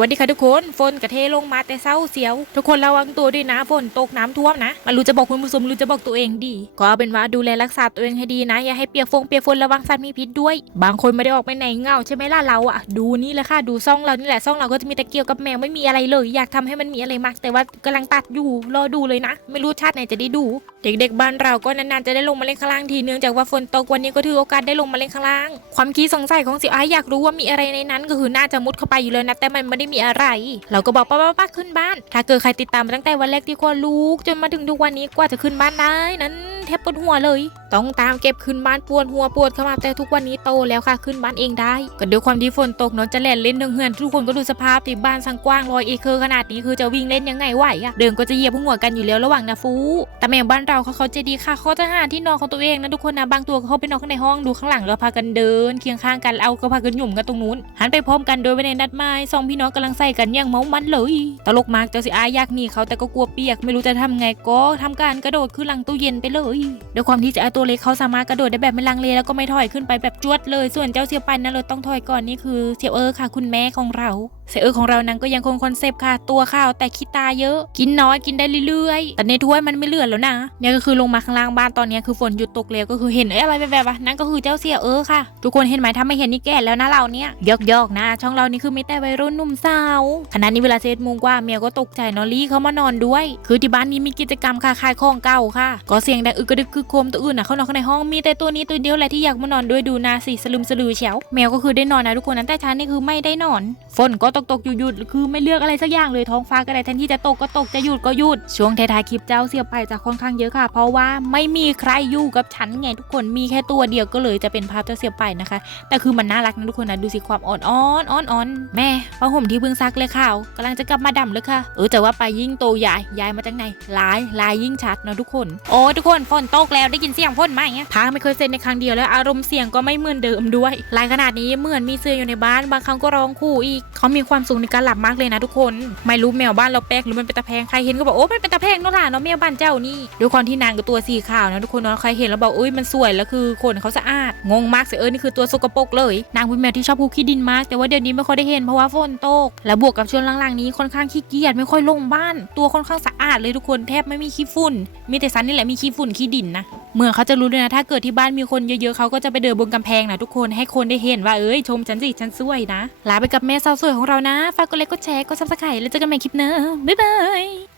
วัสดีค่ะทุกคน ฝนกระเทลงมาแต่เศร้าเสียว ทุกคนระวังตัวด้วยนะ ฝนตกน้ำท่วมนะมารู้จะบอกคุณผู้ชมรู้จะบอกตัวเองดี ก็เอาเป็นว่าดูแลรักษาตัวเองให้ดีนะ อย่าให้เปียกฟงเปียกฝนระวังสัตว์มีพิษด้วย บางคนไม่ได้ออกไปไหนเงาใช่ไหมล่ะเราอะดูนี่แหละค่ะ ดูซ่องเรานี่แหละซ่องเราก็จะมีแต่เกี่ยวกับแมวไม่มีอะไรเลย อยากทำให้มันมีอะไรมาก แต่ว่ากำลังตัดอยู่ รอดูเลยนะ ไม่รู้ชาติไหนจะได้ดู เด็กๆบ้านเราก็นานๆจะได้ลงมาเล่นข้างล่างทีเนื่องจากว่าฝนตกวันนี้ก็ถือโอกาสได้ลงมาเล่นข้างล่าง ความคิดสงสัยของสิไออยากรู้ว่ามีอะไรในนั้นก็คือน่าจะมุดเข้าไปอยู่เลยนะแต่มันไม่ได้มีอะไร เราก็บอกป้าป้าป้าขึ้นบ้าน ถ้าเกิดใครติดตามมาตั้งแต่วันแรกที่คลอดลูก จนมาถึงทุกวันนี้กว่าจะขึ้นบ้านได้นั้น แทบปวดหัวเลย ต้องตามเก็บขึ้นบ้านปวดหัวปวดเข้ามาแต่ทุกวันนี้โตแล้วค่ะขึ้นบ้านเองได้ ก็ด้วยความที่ฝนตกเนาะจะเล่นเล่นเดิงเหือนทุกคนก็ดูสภาพที่บ้านสังกว้างรอยเอเคอร์ขนาดนี้คือจะวิ่งเล่นยังไงไหวอะเดินก็จะเหยียบหัวกันอยู่แล้วระหว่างนาฟู แต่แมวบ้านเราเขาเขาใจดีค่ะเขาจะหาที่นอนของตัวเองนะทุกคนนะบางตัวก็เขาไปนอนข้างในห้องดูข้างหลังแล้วพากันเดิน เคียงข้างกันเอาก็พากันหยุ่มกันตรงนู้นหันไปพร้อมกันโดยไม่ได้นัดหมายสองพี่น้องกำลังใส่กันอย่างเมามันเลย ตลกมากเจ้าสิอายอยากหนีเขาแต่ก็กลัวเปียกไม่รู้จะทำไงก็ทำการกระโดดขึ้นหลังตู้เย็นไปเลยด้วยความที่จะเอาตัวเล็กเขาสามารถกระโดดได้แบบไม่ลังเลแล้วก็ไม่ถอยขึ้นไปแบบจวดเลย ส่วนเจ้าเสียปันนั้นเราต้องถอยก่อนนี่คือเสียวเออค่ะ คุณแม่ของเราเสียเออของเรานั้นก็ยังคงคอนเซปต์ค่ะ ตัวข้าวแต่ขี้ตาเยอะ กินน้อยกินได้เรื่อยๆ แต่ในถ้วยมันไม่เหลือแล้วนะ เนี่ยก็คือลงมาข้างล่างบ้านตอนนี้คือฝนหยุดตกแล้วก็คือเห็นเอ้ยอะไรแบบๆอะนั่นก็คือเจ้าเสียเออค่ะ ทุกคนเห็นไหมถ้าไม่เห็นนี่แก่แล้วนะเราเนี่ยยอกยอกๆนะ ช่องเรานี่คือมีแต่วัยรุ่นหนุ่มสาวขณะนี้เวลาเซตโมงกว่าเมียก็ตกใจนอลี่เขามานอนด้วย คือที่บ้านนี้มีกิจกรรมค่ะขายของเก่าค่ะ ก็เสียงดังอึกกระดึกคือโคมตัวอื่นนะเขานอนข้างในห้องมีแต่ตัวนี้ตัวเดียวแหละที่อยากมานอนด้วยดูนาสิสลืมสลือเฉียวแมวก็คือได้นอนนะทุกคนนั้นแต่ฉันนี่คือไม่ได้นอน ฝนก็ตกตกหยุดหยุดคือไม่เลือกอะไรสักอย่างเลยท้องฟ้าก็ได้แทนที่จะตกก็ตกจะหยุดก็หยุดช่วงท้ายๆคลิปเจ้าเสียไปจะค่อนข้างเยอะค่ะ เพราะว่าไม่มีใครอยู่กับฉันไงทุกคนมีแค่ตัวเดียวก็เลยจะเป็นภาพเจ้าเสียไปนะคะ แต่คือมันน่ารักนะทุกคนนะดูสิความอ่อนอ่อนอ่อนอ่อนแม่ผ้าห่มที่เพิ่งซักเลยข่าวกำลังจะกลับมาดำเลยค่ะ เออแต่ว่าไปยิ่งโตยายยายมาจากไหนลายลายยิ่งชัดเนะทุกคน โอ้ทุกคนฝนตกแล้วได้ยินเสียงฝนไหมพักไม่เคยเซ็นในครั้งเดียวแล้วอารมณ์เสียงก็ไม่เหมือนเดิมด้วยลายขนาดนี้เหมือนมีเสื้ออยู่ในบ้านบางครั้งก็ร้องคู่อีกเขามีความสุขในการหลับมากเลยนะทุกคน ไม่รู้แมวบ้านเราแปลกหรือมันเป็นตะแพงใครเห็นก็บอกโอ้มันเป็นตะแพงเนาะล่ะเนาะแมวบ้านเจ้านี่ด้วยความที่นางกับตัวสีขาวนะทุกคนเนาะใครเห็นแล้วบอกอุ้ยมันสวยแล้วคือขนเขาสะอาดงงมากเสียเออนี่คือตัวสกปรกเลย นางเป็นแมวที่ชอบพูขี้ดินมาก แต่ว่าเดี๋ยวนี้ไม่ค่อยได้เห็นเพราะว่าฝนตกแล้วบวกกับช่วงหลังๆนี้ค่อนข้างขี้เกียจไม่ค่อยลงบ้าน ตัวค่อนข้างสะอาดเลยทุกคนแทบไม่มีขี้ฝุ่น มีแต่ซันนี่แหละมีขี้ฝุ่นขี้ดินนะเมื่อเขาจะรู้ด้วยนะถ้าเกิดที่บ้านมีคนเยอะๆเขาก็จะไปเดินบนกำแพงนะทุกคนให้คนได้เห็นว่าเอ้ยชมฉันสิฉันสวยนะลาไปกับแม่สาวสวยของเรานะ ฝากกดไลค์ กดแชร์ กดซับสไครต์แล้วเจอกันใหม่คลิปหน้าบ๊ายบาย